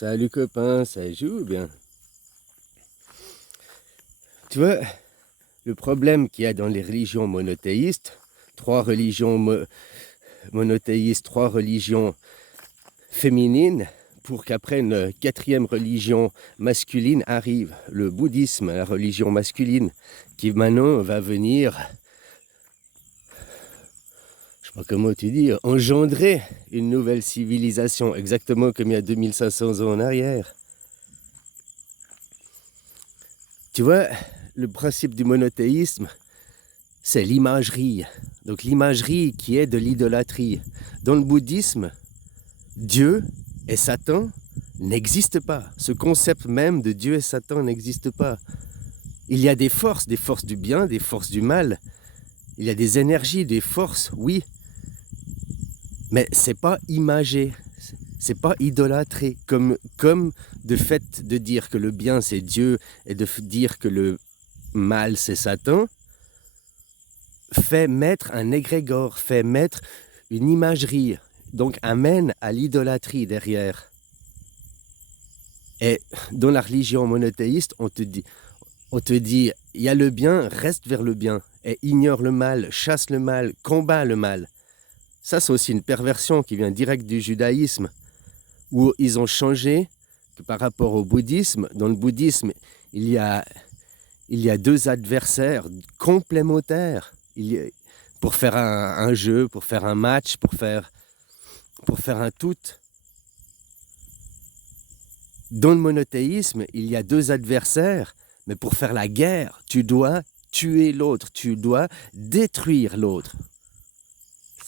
Salut copain, ça joue bien. Tu vois, le problème qu'il y a dans les religions monothéistes, trois religions monothéistes, trois religions féminines, pour qu'après une quatrième religion masculine arrive, le bouddhisme, la religion masculine, qui maintenant va venir, je sais pas comment tu dis, engendrer une nouvelle civilisation, exactement comme il y a 2500 ans en arrière. Tu vois, le principe du monothéisme, c'est l'imagerie. Donc l'imagerie qui est de l'idolâtrie. Dans le bouddhisme, Dieu et Satan n'existent pas. Ce concept même de Dieu et Satan n'existe pas. Il y a des forces du bien, des forces du mal. Il y a des énergies, des forces, oui. Mais c'est pas imagé, c'est pas idolâtré. Comme de fait de dire que le bien c'est Dieu et de dire que le mal c'est Satan, fait mettre un égrégore, fait mettre une imagerie, donc amène à l'idolâtrie derrière. Et dans la religion monothéiste, on te dit, il y a le bien, reste vers le bien, et ignore le mal, chasse le mal, combat le mal. Ça, c'est aussi une perversion qui vient direct du judaïsme, où ils ont changé que par rapport au bouddhisme. Dans le bouddhisme, il y a deux adversaires complémentaires. Pour faire un jeu, pour faire un match, pour faire un tout. Dans le monothéisme, il y a deux adversaires, mais pour faire la guerre, tu dois tuer l'autre, tu dois détruire l'autre.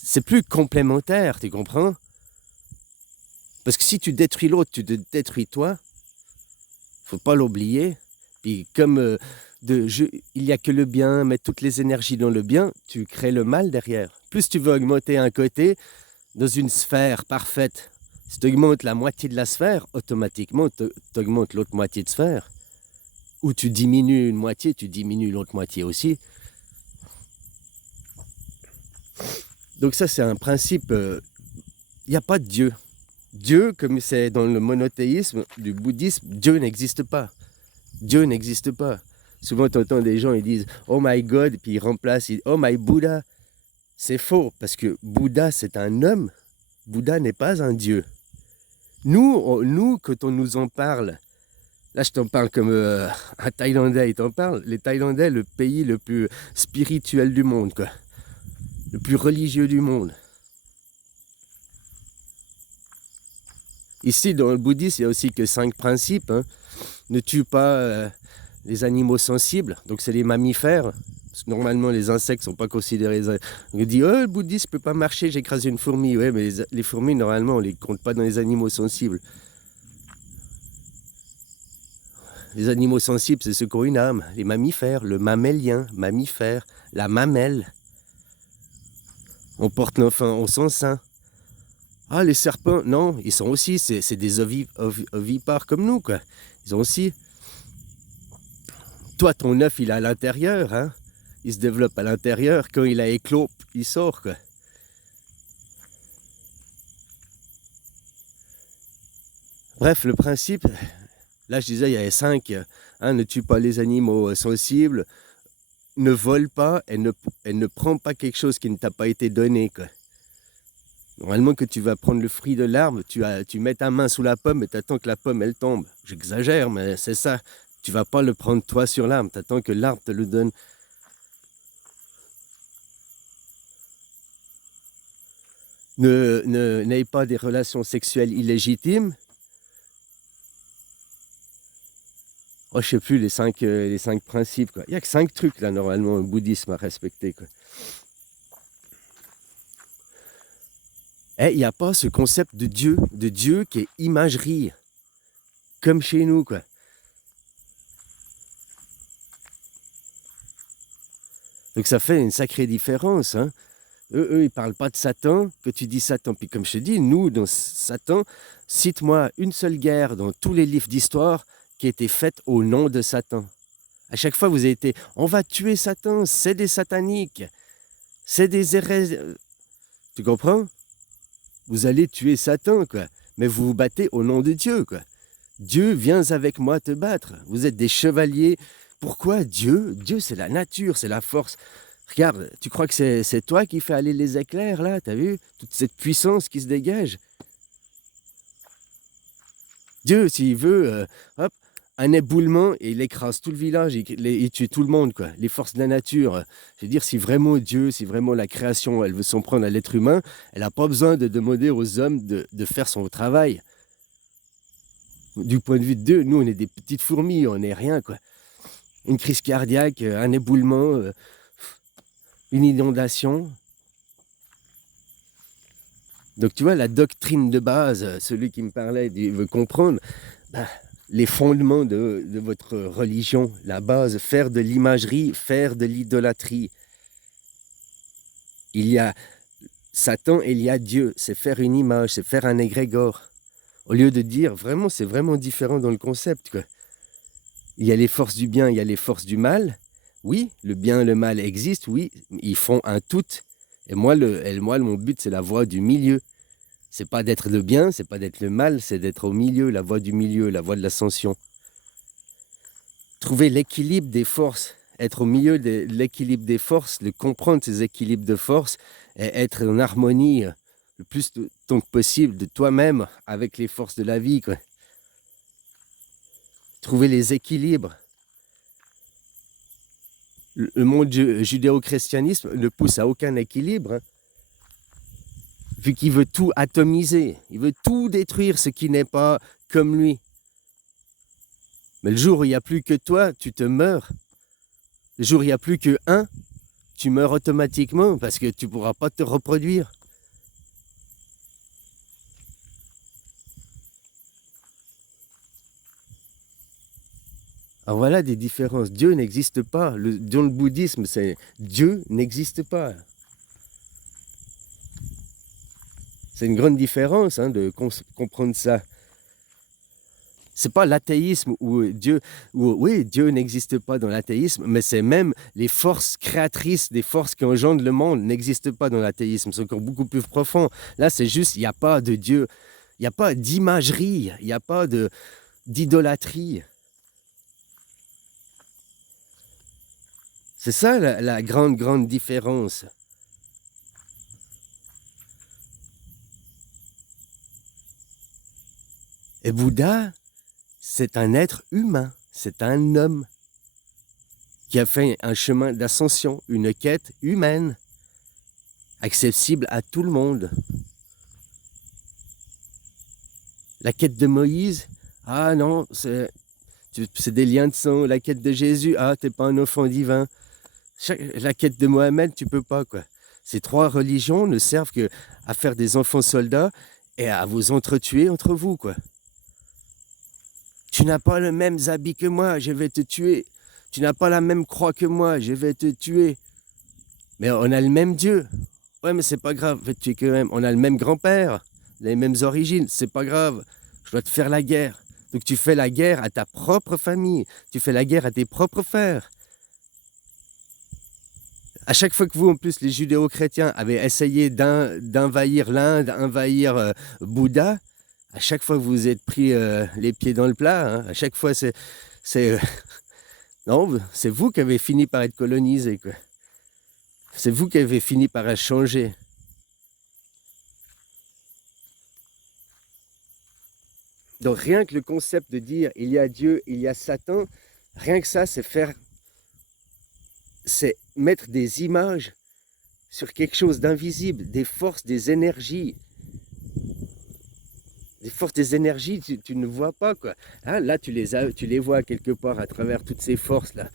C'est plus complémentaire, tu comprends? Parce que si tu détruis l'autre, tu te détruis toi. Faut pas l'oublier. Puis comme il n'y a que le bien, mettre toutes les énergies dans le bien, tu crées le mal derrière. Plus tu veux augmenter un côté dans une sphère parfaite, si tu augmentes la moitié de la sphère, automatiquement tu augmentes l'autre moitié de sphère. Ou tu diminues une moitié, tu diminues l'autre moitié aussi. Donc ça c'est un principe, il n'y a pas de Dieu. Dieu, comme c'est dans le monothéisme du bouddhisme, Dieu n'existe pas. Dieu n'existe pas. Souvent, tu entends des gens, ils disent « Oh my God », puis ils remplacent « Oh my Buddha ». C'est faux, parce que Bouddha, c'est un homme. Bouddha n'est pas un dieu. Nous, quand on nous en parle, là, je t'en parle comme un Thaïlandais, il t'en parle. Les Thaïlandais, le pays le plus spirituel du monde, quoi. Le plus religieux du monde. Ici, dans le bouddhisme, il n'y a aussi que 5 principes. Hein. Ne tue pas les animaux sensibles, donc c'est les mammifères. Parce que normalement, les insectes ne sont pas considérés. On dit, oh, le bouddhisme ne peut pas marcher, j'ai écrasé une fourmi. Ouais, mais les fourmis, normalement, on ne les compte pas dans les animaux sensibles. Les animaux sensibles, c'est ceux qui ont une âme. Les mammifères, le mammélien, mammifère, la mamelle. On porte l'enfant au son sein. Ah, les serpents, non, ils sont aussi, c'est des ovipares comme nous, quoi. Ils ont aussi... Toi, ton œuf, il est à l'intérieur, hein. Il se développe à l'intérieur. Quand il a éclos, il sort, quoi. Bref, le principe, là, je disais, il y avait 5. Hein, ne tue pas les animaux sensibles, ne vole pas et ne prends pas quelque chose qui ne t'a pas été donné, quoi. Normalement, que tu vas prendre le fruit de l'arbre, tu mets ta main sous la pomme et tu attends que la pomme, elle tombe. J'exagère, mais c'est ça. Tu vas pas le prendre toi sur l'arbre, tu attends que l'arbre te le donne. N'aie pas des relations sexuelles illégitimes. Oh, je sais plus, les 5 principes, quoi. Il n'y a que 5 trucs, là, normalement, au bouddhisme à respecter, quoi. Il n'y a pas ce concept de Dieu qui est imagerie, comme chez nous, quoi. Donc ça fait une sacrée différence, hein. Eux, ils parlent pas de Satan, que tu dis Satan. Puis comme je te dis, nous, dans Satan, cite-moi une seule guerre dans tous les livres d'histoire qui a été faite au nom de Satan. À chaque fois, vous avez été, on va tuer Satan, c'est des sataniques, c'est des hérésies. Tu comprends? Vous allez tuer Satan, quoi. Mais vous vous battez au nom de Dieu, quoi. Dieu, viens avec moi te battre. Vous êtes des chevaliers. Pourquoi Dieu? Dieu, c'est la nature, c'est la force. Regarde, tu crois que c'est toi qui fais aller les éclairs, là? T'as vu? Toute cette puissance qui se dégage. Dieu, s'il veut, hop, un éboulement et il écrase tout le village, il tue tout le monde, quoi. Les forces de la nature. Je veux dire, si vraiment Dieu, si vraiment la création, elle veut s'en prendre à l'être humain, elle n'a pas besoin de demander aux hommes de faire son travail. Du point de vue de Dieu, nous, on est des petites fourmis, on n'est rien, quoi. Une crise cardiaque, un éboulement, une inondation. Donc, tu vois, la doctrine de base, celui qui me parlait, il veut comprendre ben, les fondements de votre religion, la base, faire de l'imagerie, faire de l'idolâtrie. Il y a Satan et il y a Dieu, c'est faire une image, c'est faire un égrégore. Au lieu de dire, vraiment, c'est vraiment différent dans le concept, quoi. Il y a les forces du bien, il y a les forces du mal. Oui, le bien et le mal existent, oui, ils font un tout. Et moi, mon but, c'est la voie du milieu. C'est pas d'être le bien, c'est pas d'être le mal, c'est d'être au milieu, la voie du milieu, la voie de l'ascension. Trouver l'équilibre des forces, être au milieu de l'équilibre des forces, de comprendre ces équilibres de force et être en harmonie le plus de temps que possible de toi-même avec les forces de la vie, quoi. Trouver les équilibres. Le monde judéo-christianisme ne pousse à aucun équilibre, hein, vu qu'il veut tout atomiser, il veut tout détruire ce qui n'est pas comme lui. Mais le jour où il n'y a plus que toi, tu te meurs. Le jour où il n'y a plus que un, tu meurs automatiquement parce que tu ne pourras pas te reproduire. Alors voilà des différences. Dieu n'existe pas. Dans le bouddhisme, c'est Dieu n'existe pas. C'est une grande différence, hein, de comprendre ça. C'est pas l'athéisme où Dieu, oui, Dieu n'existe pas dans l'athéisme, mais c'est même les forces créatrices, des forces qui engendrent le monde n'existent pas dans l'athéisme. C'est encore beaucoup plus profond. Là, c'est juste, il n'y a pas de Dieu, il n'y a pas d'imagerie, il n'y a pas d'idolâtrie. C'est ça la grande, grande différence. Et Bouddha, c'est un être humain, c'est un homme qui a fait un chemin d'ascension, une quête humaine, accessible à tout le monde. La quête de Moïse, ah non, c'est des liens de sang. La quête de Jésus, ah, t'es pas un enfant divin. La quête de Mohamed, tu peux pas, quoi. Ces trois religions ne servent qu'à faire des enfants soldats et à vous entretuer entre vous, quoi. Tu n'as pas le même habit que moi, je vais te tuer. Tu n'as pas la même croix que moi, je vais te tuer. Mais on a le même Dieu. Ouais, mais c'est pas grave, je vais te tuer quand même. On a le même grand-père, les mêmes origines, c'est pas grave. Je dois te faire la guerre. Donc tu fais la guerre à ta propre famille, tu fais la guerre à tes propres frères. À chaque fois que vous, en plus, les judéo-chrétiens avaient essayé d'envahir l'Inde, envahir Bouddha, à chaque fois que vous vous êtes pris les pieds dans le plat, hein, à chaque fois non, c'est vous qui avez fini par être colonisé, quoi. C'est vous qui avez fini par changer. Donc rien que le concept de dire il y a Dieu, il y a Satan, rien que ça, c'est mettre des images sur quelque chose d'invisible, des forces, des énergies. Des forces, des énergies, tu ne vois pas, quoi. Hein, là, tu les vois quelque part à travers toutes ces forces-là.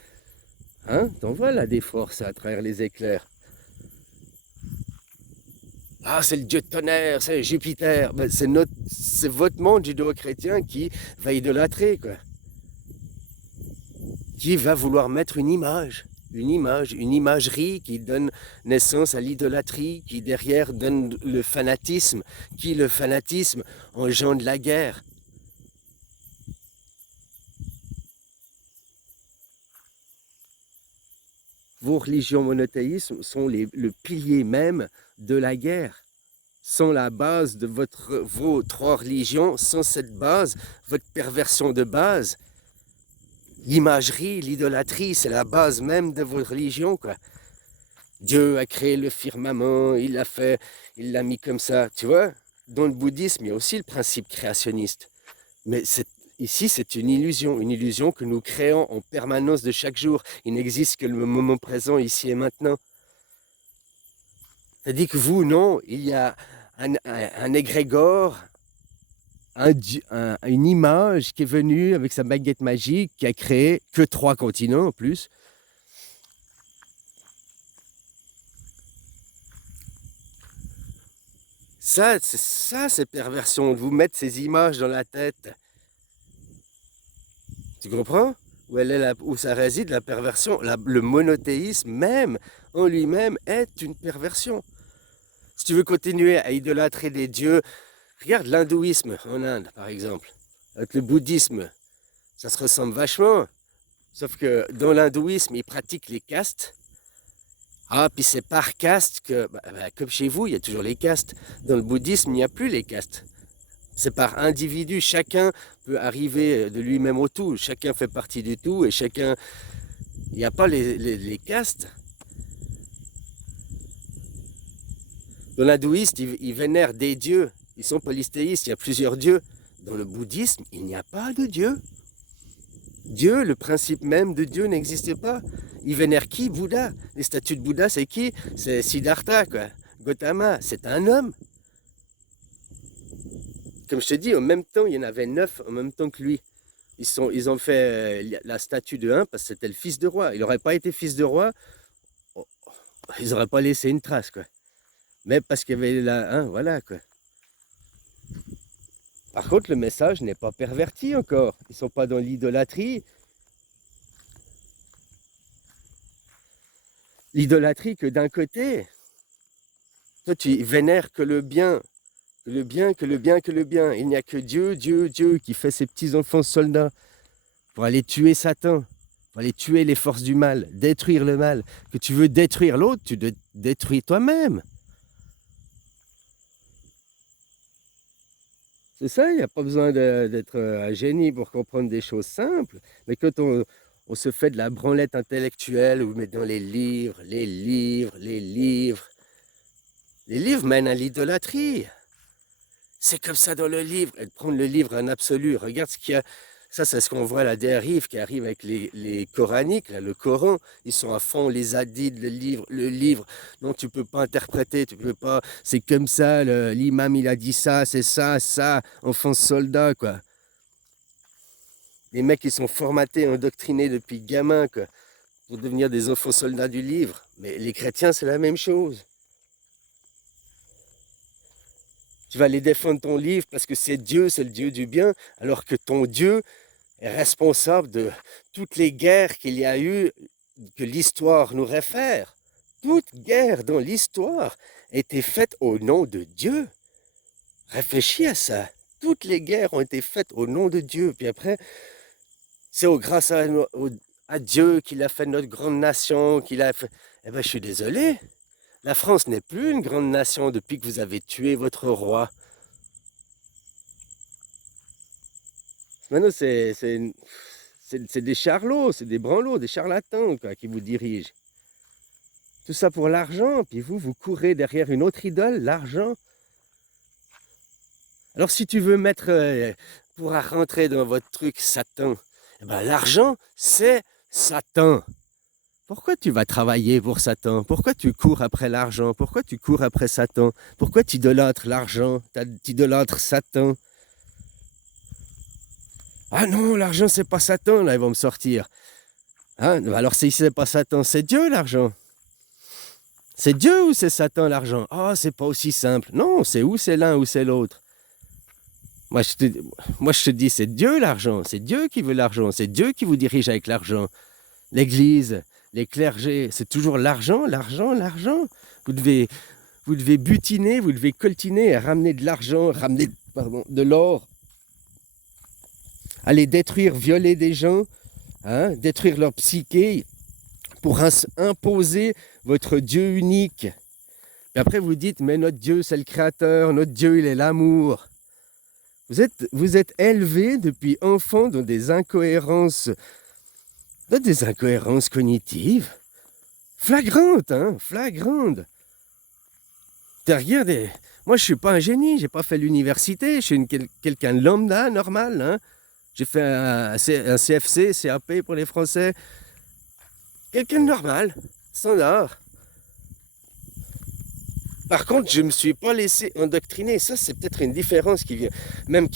Hein, t'en vois là des forces à travers les éclairs. Ah, c'est le dieu de tonnerre, c'est Jupiter. Ben, c'est votre monde judéo-chrétien qui va idolâtrer, quoi. Qui va vouloir mettre une image, une imagerie qui donne naissance à l'idolâtrie, qui derrière donne le fanatisme, qui le fanatisme engendre la guerre. Vos religions monothéismes sont le pilier même de la guerre. sans la base de vos 3 religions, sans cette base, votre perversion de base, l'imagerie, l'idolâtrie, c'est la base même de vos religions, quoi. Dieu a créé le firmament, il l'a fait, il l'a mis comme ça, tu vois. Dans le bouddhisme, il y a aussi le principe créationniste. Mais ici, c'est une illusion que nous créons en permanence de chaque jour. Il n'existe que le moment présent, ici et maintenant. C'est-à-dire que vous, non, il y a un égrégore, une image qui est venue avec sa baguette magique, qui a créé que 3 continents en plus. Ça, c'est perversion, de vous mettre ces images dans la tête. Tu comprends? Où ça réside la perversion. Le monothéisme même, en lui-même, est une perversion. Si tu veux continuer à idolâtrer des dieux, regarde l'hindouisme en Inde, par exemple, avec le bouddhisme, ça se ressemble vachement. Sauf que dans l'hindouisme, ils pratiquent les castes. Ah, puis c'est par caste que, comme chez vous, il y a toujours les castes. Dans le bouddhisme, il n'y a plus les castes. C'est par individu, chacun peut arriver de lui-même au tout, chacun fait partie du tout et chacun... Il n'y a pas les castes. Dans l'hindouisme, ils vénèrent des dieux, ils sont polythéistes, il y a plusieurs dieux. Dans le bouddhisme, il n'y a pas de dieu. Dieu, le principe même de Dieu n'existe pas. Ils vénèrent qui? Bouddha. Les statues de Bouddha, c'est qui? C'est Siddhartha, quoi. Gautama, c'est un homme. Comme je te dis, en même temps, il y en avait 9 en même temps que lui. Ils ont fait la statue de 1 parce que c'était le fils de roi. Il n'aurait pas été fils de roi, ils n'auraient pas laissé une trace, quoi. Mais parce qu'il y avait là, voilà, quoi. Par contre, le message n'est pas perverti encore. Ils ne sont pas dans l'idolâtrie. L'idolâtrie que d'un côté, toi tu vénères que le bien, que le bien, que le bien, que le bien. Il n'y a que Dieu, Dieu, Dieu qui fait ses petits-enfants soldats pour aller tuer Satan, pour aller tuer les forces du mal, détruire le mal. Que tu veux détruire l'autre, tu te détruis toi-même. C'est ça, il n'y a pas besoin d'être un génie pour comprendre des choses simples. Mais quand on se fait de la branlette intellectuelle, ou met dans les livres, les livres, les livres. Les livres mènent à l'idolâtrie. C'est comme ça dans le livre, et de prendre le livre en absolu. Regarde ce qu'il y a. Ça, c'est ce qu'on voit, la dérive qui arrive avec les coraniques, là, le Coran. Ils sont à fond, les hadiths, le livre. Non, tu peux pas interpréter, tu peux pas. C'est comme ça, l'imam, il a dit ça, c'est ça, ça. Enfant soldat, quoi. Les mecs, ils sont formatés, endoctrinés depuis gamin, quoi, pour devenir des enfants soldats du livre. Mais les chrétiens, c'est la même chose. Tu vas aller défendre ton livre parce que c'est Dieu, c'est le Dieu du bien, alors que ton Dieu est responsable de toutes les guerres qu'il y a eu, que l'histoire nous réfère. Toute guerre dans l'histoire a été faite au nom de Dieu. Réfléchis à ça. Toutes les guerres ont été faites au nom de Dieu. Puis après, c'est grâce à Dieu qu'il a fait notre grande nation, qu'il a fait... Eh bien, je suis désolé. La France n'est plus une grande nation depuis que vous avez tué votre roi. Maintenant, c'est des charlots, c'est des branlots, des charlatans, quoi, qui vous dirigent. Tout ça pour l'argent, puis vous courez derrière une autre idole, l'argent. Alors si tu veux pour rentrer dans votre truc Satan, eh ben, l'argent, c'est Satan. Pourquoi tu vas travailler pour Satan? Pourquoi tu cours après l'argent? Pourquoi tu cours après Satan? Pourquoi tu idolâtres l'argent? Tu idolâtres Satan? Ah non, l'argent, c'est pas Satan, là, ils vont me sortir. Hein? Alors, si c'est pas Satan, c'est Dieu, l'argent. C'est Dieu ou c'est Satan, l'argent? Ah, c'est pas aussi simple. Non, c'est l'un ou c'est l'autre. Moi, je te dis, c'est Dieu, l'argent. C'est Dieu qui veut l'argent. C'est Dieu qui vous dirige avec l'argent. L'église, les clergés, c'est toujours l'argent, l'argent, l'argent. Vous devez butiner, vous devez coltiner, ramener de l'argent, ramener de l'or. Aller détruire, violer des gens, hein, détruire leur psyché pour imposer votre Dieu unique, Et après, vous dites, mais notre Dieu, c'est le Créateur, notre Dieu, il est l'amour. Vous êtes élevé depuis enfant dans des incohérences cognitives, flagrantes, hein, flagrantes. Regardez, moi je suis pas un génie, j'ai pas fait l'université, je suis quelqu'un de lambda, normal, hein. J'ai fait un CFC, CAP pour les Français. Quelqu'un de normal, standard. Par contre, je ne me suis pas laissé endoctriner. Ça, c'est peut-être une différence qui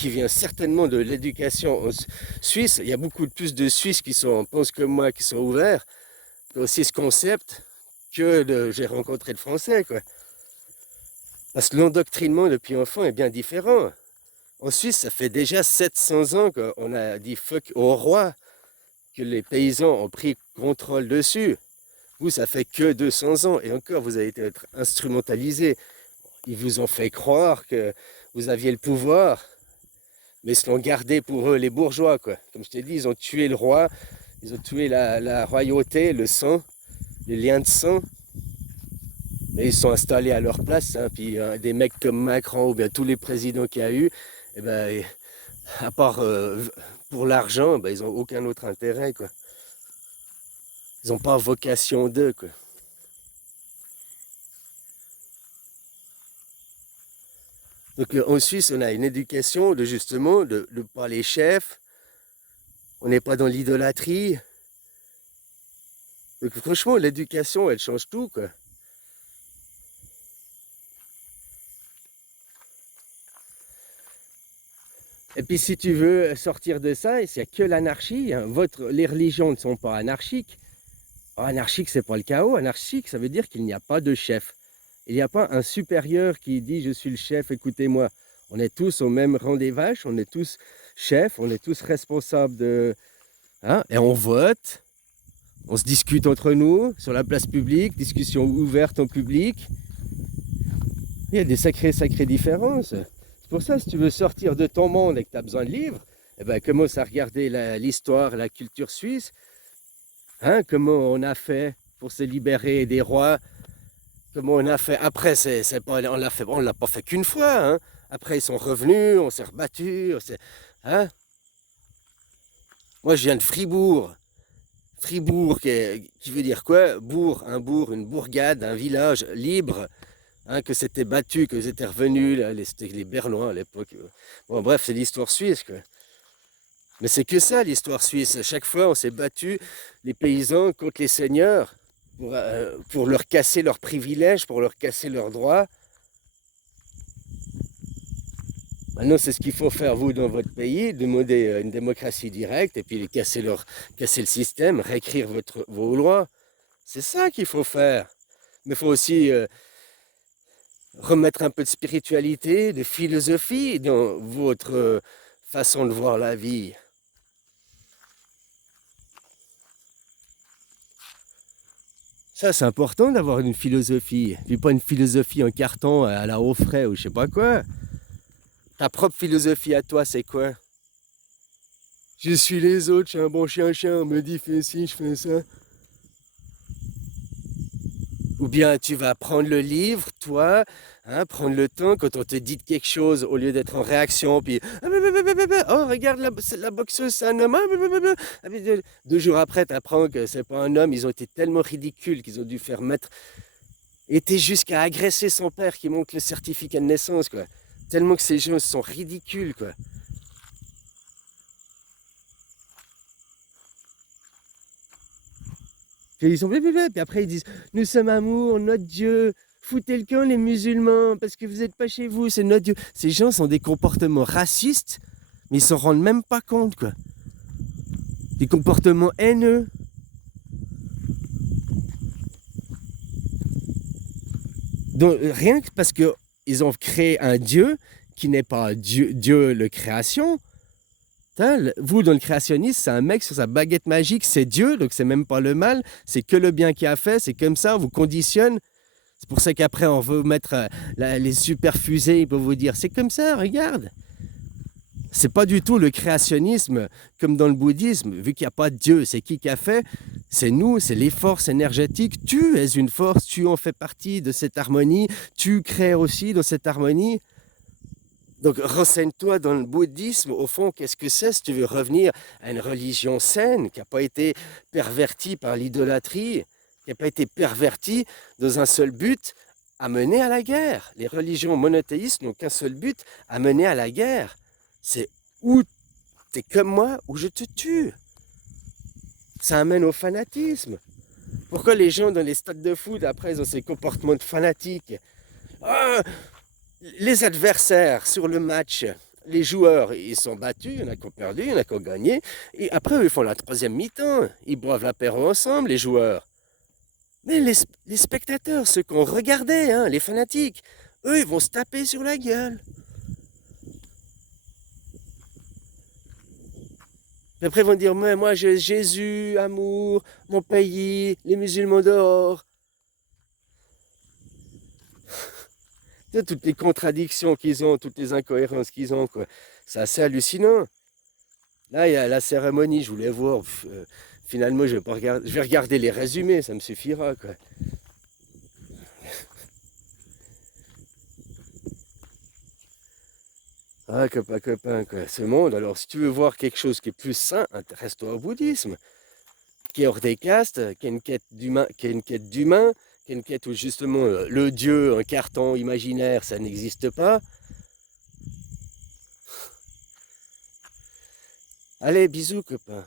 vient certainement de l'éducation en Suisse. Il y a beaucoup plus de Suisses qui pensent comme moi, qui sont ouverts. Aussi ce concept que j'ai rencontré de Français, quoi. Parce que l'endoctrinement depuis enfant est bien différent. En Suisse, ça fait déjà 700 ans qu'on a dit fuck au roi, que les paysans ont pris contrôle dessus. Vous, ça fait que 200 ans, et encore, vous avez été instrumentalisé. Ils vous ont fait croire que vous aviez le pouvoir, mais ils se l'ont gardé pour eux, les bourgeois, quoi. Comme je t'ai dit, ils ont tué le roi, ils ont tué la royauté, le sang, les liens de sang. Mais ils sont installés à leur place, hein. Puis des mecs comme Macron ou bien tous les présidents qu'il y a eu, eh ben, à part pour l'argent, ben, ils n'ont aucun autre intérêt, quoi. Ils n'ont pas vocation d'eux, quoi. Donc en Suisse, on a une éducation de justement de pas les chefs. On n'est pas dans l'idolâtrie. Donc franchement, l'éducation, elle change tout, quoi. Et puis si tu veux sortir de ça, il n'y a que l'anarchie, hein. Les religions ne sont pas anarchiques. Anarchique, c'est pas le chaos. Anarchique, ça veut dire qu'il n'y a pas de chef. Il n'y a pas un supérieur qui dit je suis le chef, écoutez-moi. On est tous au même rang des vaches, on est tous chefs, on est tous responsables de... Hein, et on vote, on se discute entre nous sur la place publique, discussion ouverte en public. Il y a des sacrées différences. C'est pour ça, si tu veux sortir de ton monde et que tu as besoin de livres, eh ben, commence à regarder l'histoire, la culture suisse. Hein, comment on a fait pour se libérer des rois, comment on a fait. Après, on l'a pas fait qu'une fois. Hein. Après, ils sont revenus, on s'est rebattu. Hein. Moi, je viens de Fribourg. Fribourg, qui veut dire quoi? Un bourg, une bourgade, un village libre. Hein, que c'était battu, que c'était revenus, c'était les Bernois à l'époque. Bon, bref, c'est l'histoire suisse, quoi. Mais c'est que ça, l'histoire suisse. À chaque fois, on s'est battu, les paysans, contre les seigneurs, pour leur casser leurs privilèges, pour leur casser leurs droits. Maintenant, c'est ce qu'il faut faire, vous, dans votre pays, demander une démocratie directe, et puis casser le système, réécrire vos lois. C'est ça qu'il faut faire. Mais il faut aussi remettre un peu de spiritualité, de philosophie dans votre façon de voir la vie. Ça, c'est important d'avoir une philosophie. Puis pas une philosophie en carton à la haut frais ou je sais pas quoi. Ta propre philosophie à toi, c'est quoi? Je suis les autres, je suis un bon chien, on me dit fais ci, je fais ça. Ou bien tu vas prendre le livre, toi, hein, prendre le temps quand on te dit quelque chose au lieu d'être en réaction, puis oh regarde la boxeuse, c'est un homme. 2 jours après, tu apprends que c'est pas un homme, ils ont été tellement ridicules qu'ils ont dû faire mettre. Était jusqu'à agresser son père qui montre le certificat de naissance, quoi. Tellement que ces gens sont ridicules, quoi. Puis ils sont puis après ils disent nous sommes amour, notre Dieu, foutez le camp les musulmans parce que vous n'êtes pas chez vous, c'est notre Dieu. Ces gens sont des comportements racistes, mais ils s'en rendent même pas compte, quoi. Des comportements haineux. Donc, rien que parce qu'ils ont créé un Dieu qui n'est pas Dieu le création. Vous, dans le créationnisme, c'est un mec sur sa baguette magique, c'est Dieu, donc c'est même pas le mal, c'est que le bien qu'il a fait, c'est comme ça, on vous conditionne. C'est pour ça qu'après, on veut mettre les super fusées, ils peuvent vous dire, c'est comme ça, regarde. C'est pas du tout le créationnisme comme dans le bouddhisme, vu qu'il n'y a pas de Dieu, c'est qui a fait? C'est nous, c'est les forces énergétiques. Tu es une force, tu en fais partie de cette harmonie, tu crées aussi dans cette harmonie. Donc renseigne-toi dans le bouddhisme, au fond, qu'est-ce que c'est si tu veux revenir à une religion saine, qui n'a pas été pervertie par l'idolâtrie, qui n'a pas été pervertie dans un seul but, à mener à la guerre. Les religions monothéistes n'ont qu'un seul but, à mener à la guerre. C'est ou tu es comme moi, ou je te tue. Ça amène au fanatisme. Pourquoi les gens dans les stades de foot, après, ils ont ces comportements de fanatiques? Ah, les adversaires sur le match, les joueurs, ils sont battus, il y en a qui ont perdu, il y en a qui ont gagné. Et après, ils font la troisième mi-temps. Ils boivent l'apéro ensemble, les joueurs. Mais les spectateurs, ceux qu'on regardait, hein, les fanatiques, eux, ils vont se taper sur la gueule. Et après, ils vont dire, mais moi, j'ai Jésus, amour, mon pays, les musulmans dehors. Toutes les contradictions qu'ils ont, toutes les incohérences qu'ils ont, quoi. C'est assez hallucinant. Là, il y a la cérémonie, je voulais voir. Finalement, je vais pas regarder. Je vais regarder les résumés, ça me suffira, quoi. Ah, copain, quoi. Ce monde, alors, si tu veux voir quelque chose qui est plus sain, intéresse-toi au bouddhisme, qui est hors des castes, qui est une quête d'humain, qui est une quête d'humain, qui est une quête où justement le dieu, un carton imaginaire, ça n'existe pas. Allez, bisous, copain.